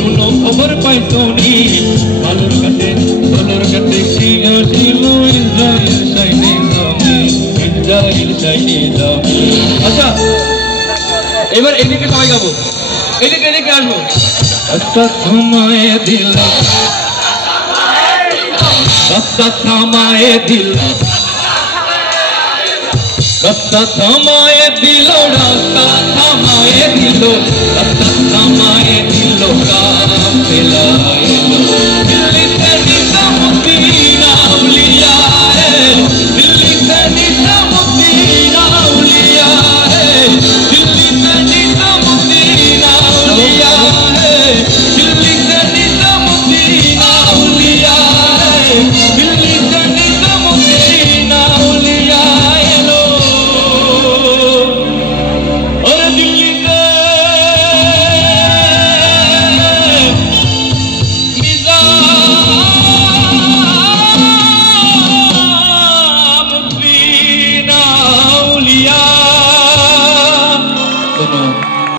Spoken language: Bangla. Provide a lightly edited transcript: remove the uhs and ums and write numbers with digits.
কোনো খবর পাইতনি বালুর কাছে কি আসিল ইসরায়েল সাইনে যাবে। আচ্ছা এবার এদিকে সবাই গাবো, এদিকে আসবো। রাস্তা থামায়ে দিল, রাস্তা থামায়ে দিল, রাস্তা থামায়ে দিল, রাস্তা থামায়ে দিল, রাস্তা থামায়ে